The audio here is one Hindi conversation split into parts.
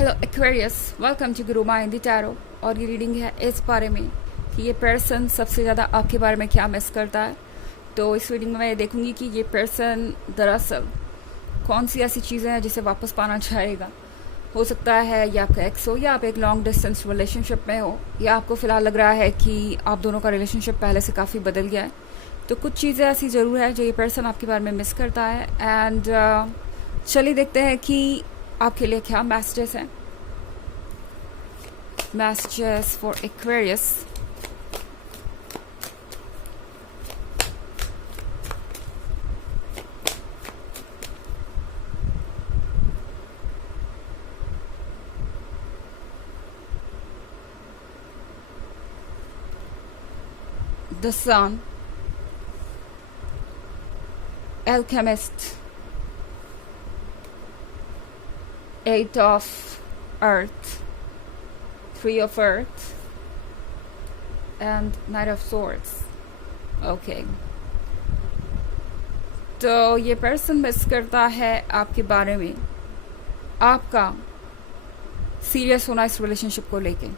Hello Aquarius, welcome to Guru mind the tarot. और ये रीडिंग है इस बारे में कि ये पर्सन सबसे ज़्यादा आपके बारे में क्या मिस करता है। तो इस रीडिंग में मैं देखूंगी कि ये पर्सन दरअसल कौन सी ऐसी चीज़ें हैं जिसे वापस पाना चाहेगा। हो सकता है या आपका एक्स हो, या आप एक लॉन्ग डिस्टेंस रिलेशनशिप में हो, या आपको फ़िलहाल लग रहा है कि आप दोनों का रिलेशनशिप पहले से काफ़ी बदल गया है। तो कुछ चीज़ें ऐसी ज़रूर है जो ये पर्सन आपके बारे में मिस करता है। एंड चलिए देखते हैं कि आपके लिए क्या मैसेजेस हैं। Messages for Aquarius. The sun, alchemist, eight of earth, three of earth, and knight of swords. Okay. तो ये पर्सन मिस करता है आपके बारे में आपका सीरियस होना इस रिलेशनशिप को लेके।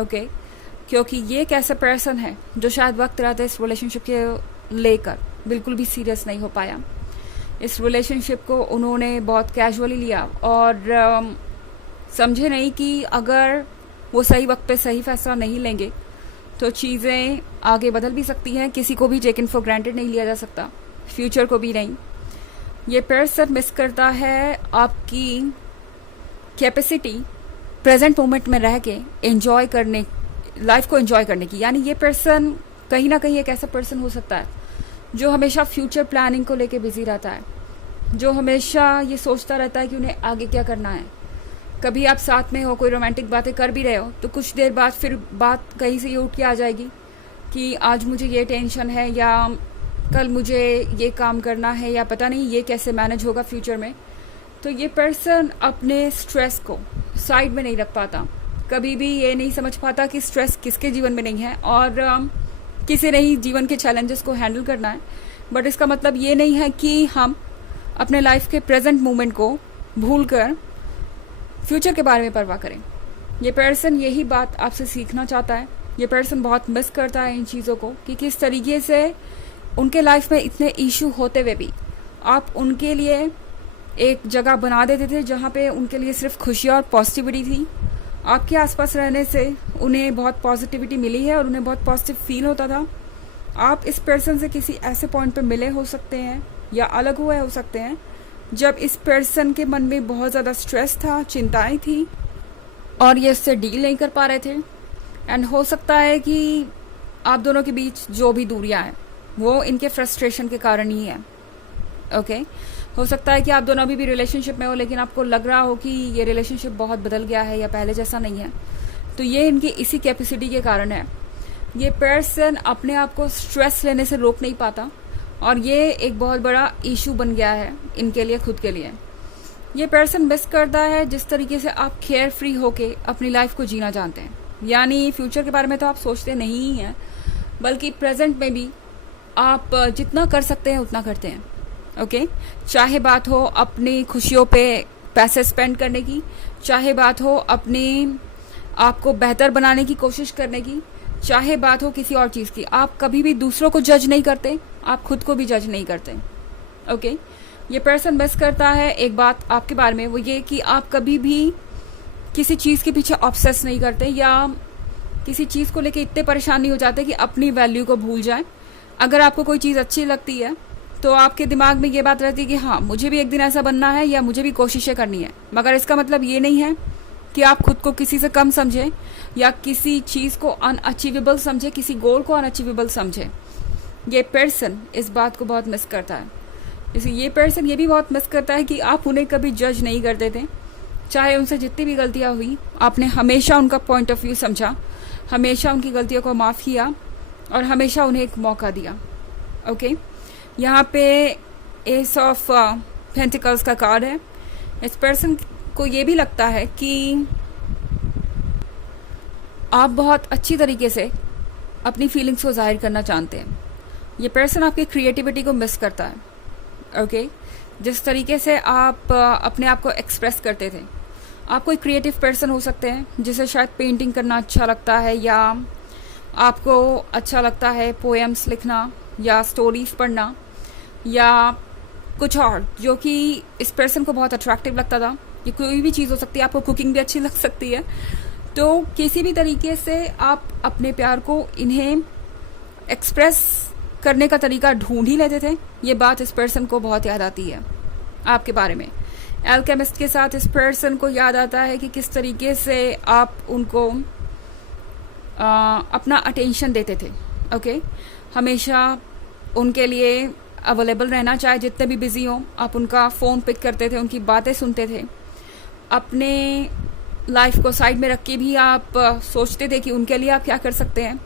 ओके, क्योंकि ये एक ऐसा पर्सन है जो शायद वक्त रहते इस रिलेशनशिप के लेकर बिल्कुल भी सीरियस नहीं हो पाया। इस रिलेशनशिप को उन्होंने बहुत कैजुअली लिया और समझे नहीं कि अगर वो सही वक्त पे सही फैसला नहीं लेंगे तो चीज़ें आगे बदल भी सकती हैं। किसी को भी टेकन फॉर ग्रांटेड नहीं लिया जा सकता, फ्यूचर को भी नहीं। ये पर्सन मिस करता है आपकी कैपेसिटी प्रेजेंट मोमेंट में रह के एंजॉय करने, लाइफ को एंजॉय करने की। यानी ये पर्सन कहीं ना कहीं एक ऐसा पर्सन हो सकता है जो हमेशा फ्यूचर प्लानिंग को लेके बिजी रहता है, जो हमेशा ये सोचता रहता है कि उन्हें आगे क्या करना है। कभी आप साथ में हो, कोई रोमांटिक बातें कर भी रहे हो, तो कुछ देर बाद फिर बात कहीं से ये उठ के आ जाएगी कि आज मुझे ये टेंशन है, या कल मुझे ये काम करना है, या पता नहीं ये कैसे मैनेज होगा फ्यूचर में। तो ये पर्सन अपने स्ट्रेस को साइड में नहीं रख पाता, कभी भी ये नहीं समझ पाता कि स्ट्रेस किसके जीवन में नहीं है और किसी ने ही जीवन के चैलेंजेस को हैंडल करना है। बट इसका मतलब ये नहीं है कि हम अपने लाइफ के प्रेजेंट मोमेंट को भूलकर फ्यूचर के बारे में परवाह करें। ये पर्सन यही बात आपसे सीखना चाहता है। ये पर्सन बहुत मिस करता है इन चीज़ों को कि किस तरीके से उनके लाइफ में इतने इशू होते हुए भी आप उनके लिए एक जगह बना देते थे जहाँ पे उनके लिए सिर्फ खुशियाँ और पॉजिटिविटी थी। आपके आसपास रहने से उन्हें बहुत पॉजिटिविटी मिली है और उन्हें बहुत पॉजिटिव फील होता था। आप इस पर्सन से किसी ऐसे पॉइंट पे मिले हो सकते हैं या अलग हुए हो सकते हैं जब इस पर्सन के मन में बहुत ज़्यादा स्ट्रेस था, चिंताएं थी और ये इससे डील नहीं कर पा रहे थे। एंड हो सकता है कि आप दोनों के बीच जो भी दूरियां हैं वो इनके फ्रस्ट्रेशन के कारण ही है। ओके, हो सकता है कि आप दोनों अभी भी रिलेशनशिप में हो लेकिन आपको लग रहा हो कि ये रिलेशनशिप बहुत बदल गया है या पहले जैसा नहीं है। तो ये इनकी इसी कैपेसिटी के कारण है। ये पर्सन अपने आप को स्ट्रेस लेने से रोक नहीं पाता और ये एक बहुत बड़ा इशू बन गया है इनके लिए, खुद के लिए। ये पर्सन मिस करता है जिस तरीके से आप केयर फ्री होके अपनी लाइफ को जीना जानते हैं। यानी फ्यूचर के बारे में तो आप सोचते नहीं ही हैं, बल्कि प्रेजेंट में भी आप जितना कर सकते हैं उतना करते हैं। ओके, चाहे बात हो अपनी खुशियों पे पैसे स्पेंड करने की, चाहे बात हो अपनी आपको बेहतर बनाने की कोशिश करने की, चाहे बात हो किसी और चीज़ की। आप कभी भी दूसरों को जज नहीं करते, आप खुद को भी जज नहीं करते। ओके, ये पर्सन मिस करता है एक बात आपके बारे में, वो ये कि आप कभी भी किसी चीज़ के पीछे ऑब्सेस नहीं करते या किसी चीज़ को लेके इतने परेशान नहीं हो जाते कि अपनी वैल्यू को भूल जाए। अगर आपको कोई चीज़ अच्छी लगती है तो आपके दिमाग में ये बात रहती है कि हाँ, मुझे भी एक दिन ऐसा बनना है या मुझे भी कोशिशें करनी है। मगर इसका मतलब ये नहीं है कि आप खुद को किसी से कम समझें या किसी चीज़ को अनअचीवेबल समझे, किसी गोल को अनअचीवेबल समझे। ये पर्सन इस बात को बहुत मिस करता है। जैसे ये पर्सन ये भी बहुत मिस करता है कि आप उन्हें कभी जज नहीं करते थे। चाहे उनसे जितनी भी गलतियाँ हुई, आपने हमेशा उनका पॉइंट ऑफ व्यू समझा, हमेशा उनकी गलतियों को माफ़ किया और हमेशा उन्हें एक मौका दिया। ओके, यहाँ पे एस ऑफ पेंटिकल्स का कार्ड है। इस पर्सन को ये भी लगता है कि आप बहुत अच्छी तरीके से अपनी फीलिंग्स को जाहिर करना चाहते हैं। ये पर्सन आपकी क्रिएटिविटी को मिस करता है। ओके, जिस तरीके से आप अपने आप को एक्सप्रेस करते थे, आप कोई क्रिएटिव पर्सन हो सकते हैं जिसे शायद पेंटिंग करना अच्छा लगता है, या आपको अच्छा लगता है पोएम्स लिखना या स्टोरीज पढ़ना या कुछ और जो कि इस पर्सन को बहुत अट्रैक्टिव लगता था। ये कोई भी चीज़ हो सकती है, आपको कुकिंग भी अच्छी लग सकती है। तो किसी भी तरीके से आप अपने प्यार को इन्हें एक्सप्रेस करने का तरीका ढूंढ ही लेते थे। ये बात इस पर्सन को बहुत याद आती है आपके बारे में। एल्केमिस्ट के साथ इस पर्सन को याद आता है कि किस तरीके से आप उनको अपना अटेंशन देते थे। ओके, हमेशा उनके लिए अवेलेबल रहना, चाहे जितने भी बिजी हो, आप उनका फ़ोन पिक करते थे, उनकी बातें सुनते थे। अपने लाइफ को साइड में रख के भी आप सोचते थे कि उनके लिए आप क्या कर सकते हैं।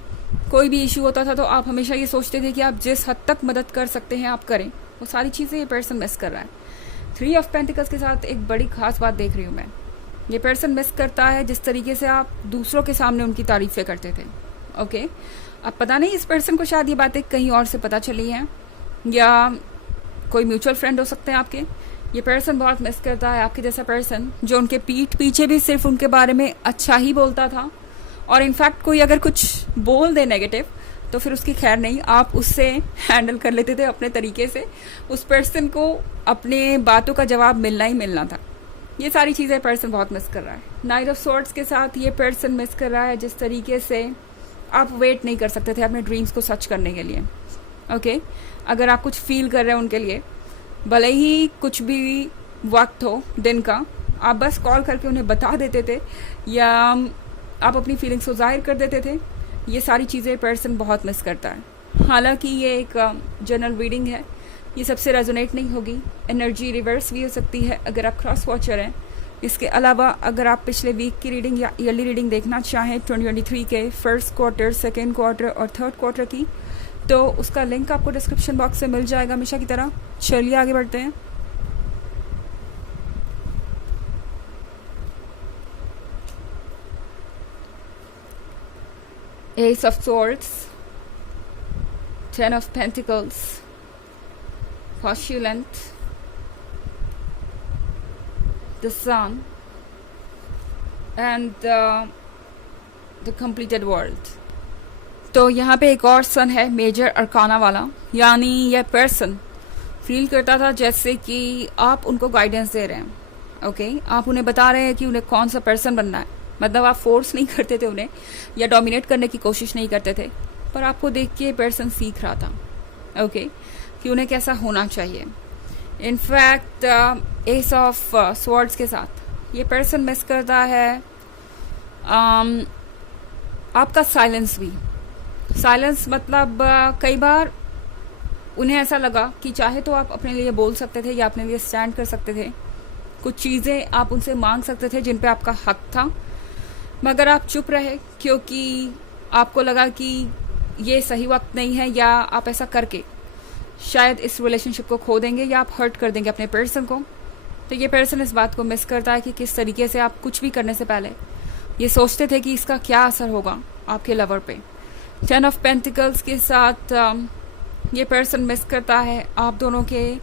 कोई भी इशू होता था तो आप हमेशा ये सोचते थे कि आप जिस हद तक मदद कर सकते हैं आप करें। वो सारी चीज़ें ये पर्सन मिस कर रहा है। 3 ऑफ पेंटिकल्स के साथ एक बड़ी खास बात देख रही हूँ मैं। ये पर्सन मिस करता है जिस तरीके से आप दूसरों के सामने उनकी तारीफ़ें करते थे। ओके, अब पता नहीं इस पर्सन को शायद ये बातें कहीं और से पता चली हैं, या कोई म्यूचुअल फ्रेंड हो सकते हैं आपके। ये पर्सन बहुत मिस करता है आपके जैसा पर्सन जो उनके पीठ पीछे भी सिर्फ उनके बारे में अच्छा ही बोलता था, और इनफैक्ट कोई अगर कुछ बोल दे नेगेटिव तो फिर उसकी खैर नहीं, आप उससे हैंडल कर लेते थे अपने तरीके से। उस पर्सन को अपने बातों का जवाब मिलना ही मिलना था। ये सारी चीज़ें पर्सन बहुत मिस कर रहा है। नाइट ऑफ सॉर्ड्स के साथ ये पर्सन मिस कर रहा है जिस तरीके से आप वेट नहीं कर सकते थे अपने ड्रीम्स को सच करने के लिए। ओके, अगर आप कुछ फील कर रहे हैं उनके लिए, भले ही कुछ भी वक्त हो दिन का, आप बस कॉल करके उन्हें बता देते थे या आप अपनी फीलिंग्स को जाहिर कर देते थे। ये सारी चीज़ें पर्सन बहुत मिस करता है। हालांकि ये एक जनरल रीडिंग है, ये सबसे रेजोनेट नहीं होगी। एनर्जी रिवर्स भी हो सकती है अगर आप क्रॉस वॉचर हैं। इसके अलावा अगर आप पिछले वीक की रीडिंग या ईयरली रीडिंग देखना चाहें 2023 के फर्स्ट क्वार्टर, सेकेंड क्वार्टर और थर्ड क्वार्टर की, तो उसका लिंक आपको डिस्क्रिप्शन बॉक्स में मिल जाएगा हमेशा की तरह। चलिए आगे बढ़ते हैं। Ace of Swords, 10 of Pentacles, Postulant, the Sun, and the Completed World. तो यहाँ पे एक और सन है मेजर अरकाना वाला, यानी यह पर्सन फील करता था जैसे कि आप उनको गाइडेंस दे रहे हैं। ओके, आप उन्हें बता रहे हैं कि उन्हें कौन सा पर्सन बनना है। मतलब आप फोर्स नहीं करते थे उन्हें या डोमिनेट करने की कोशिश नहीं करते थे, पर आपको देख के पर्सन सीख रहा था। ओके, कि उन्हें कैसा होना चाहिए। इनफैक्ट एस ऑफ स्वॉर्ड्स के साथ ये पर्सन मिस करता है आपका साइलेंस भी। साइलेंस मतलब कई बार उन्हें ऐसा लगा कि चाहे तो आप अपने लिए बोल सकते थे या अपने लिए स्टैंड कर सकते थे, कुछ चीज़ें आप उनसे मांग सकते थे जिन पे आपका हक था, मगर आप चुप रहे क्योंकि आपको लगा कि ये सही वक्त नहीं है, या आप ऐसा करके शायद इस रिलेशनशिप को खो देंगे या आप हर्ट कर देंगे अपने पर्सन को। तो ये पर्सन इस बात को मिस करता है कि किस तरीके से आप कुछ भी करने से पहले ये सोचते थे कि इसका क्या असर होगा आपके लवर पे। 10 ऑफ पेंटिकल्स के साथ ये पर्सन मिस करता है आप दोनों के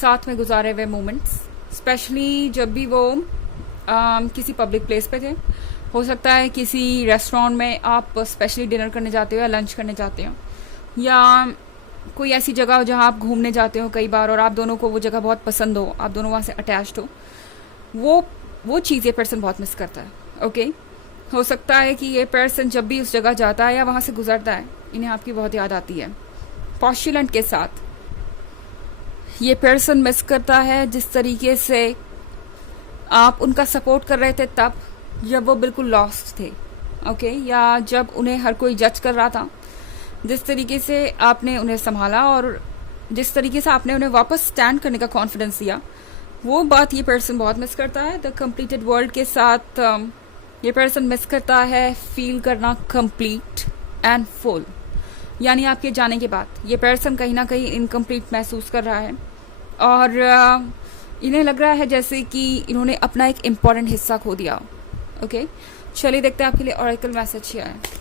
साथ में गुजारे हुए मोमेंट्स, स्पेशली जब भी वो किसी पब्लिक प्लेस पे थे। हो सकता है किसी रेस्टोरेंट में आप स्पेशली डिनर करने जाते हो या लंच करने जाते हो, या कोई ऐसी जगह हो जहाँ आप घूमने जाते हो कई बार और आप दोनों को वो जगह बहुत पसंद हो, आप दोनों वहाँ से अटैच्ड हो। वो चीज़ ये पर्सन बहुत मिस करता है। ओके, हो सकता है कि ये पर्सन जब भी उस जगह जाता है या वहाँ से गुजरता है, इन्हें आपकी बहुत याद आती है। पॉस्टुलेंट के साथ ये पर्सन मिस करता है जिस तरीके से आप उनका सपोर्ट कर रहे थे तब जब वो बिल्कुल लॉस्ट थे। ओके, या जब उन्हें हर कोई जज कर रहा था, जिस तरीके से आपने उन्हें संभाला और जिस तरीके से आपने उन्हें वापस स्टैंड करने का कॉन्फिडेंस दिया, वो बात ये पर्सन बहुत मिस करता है। द कंप्लीटेड वर्ल्ड के साथ ये पर्सन मिस करता है फील करना कंप्लीट एंड फुल, यानी आपके जाने के बाद ये पर्सन कहीं ना कहीं इनकम्प्लीट महसूस कर रहा है और इन्हें लग रहा है जैसे कि इन्होंने अपना एक इम्पॉर्टेंट हिस्सा खो दिया। ओके, चलिए देखते हैं आपके लिए ऑरेकल मैसेज क्या है।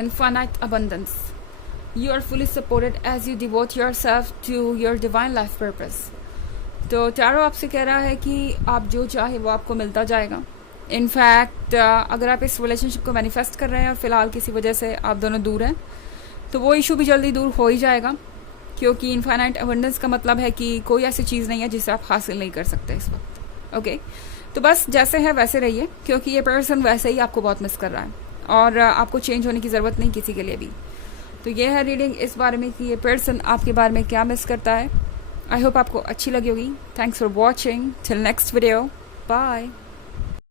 infinite abundance. You are fully supported as you devote yourself to your divine life purpose. तो टैरो आपसे कह रहा है कि आप जो चाहे वो आपको मिलता जाएगा. इनफैक्ट अगर आप इस रिलेशनशिप को मैनिफेस्ट कर रहे हैं और फिलहाल किसी वजह से आप दोनों दूर हैं, तो वो इशू भी जल्दी दूर हो ही जाएगा, क्योंकि इनफाइनाइट अबंडेंस का मतलब है कि कोई ऐसी चीज़ नहीं है जिसे आप हासिल नहीं कर सकते इस वक्त. ओके, तो बस जैसे है वैसे रहिए, क्योंकि ये पर्सन वैसे ही आपको बहुत मिस कर रहा है और आपको चेंज होने की ज़रूरत नहीं किसी के लिए भी. तो ये है रीडिंग इस बारे में कि ये पर्सन आपके बारे में क्या मिस करता है. आई होप आपको अच्छी लगी होगी. Thanks for watching. Till next video. Bye.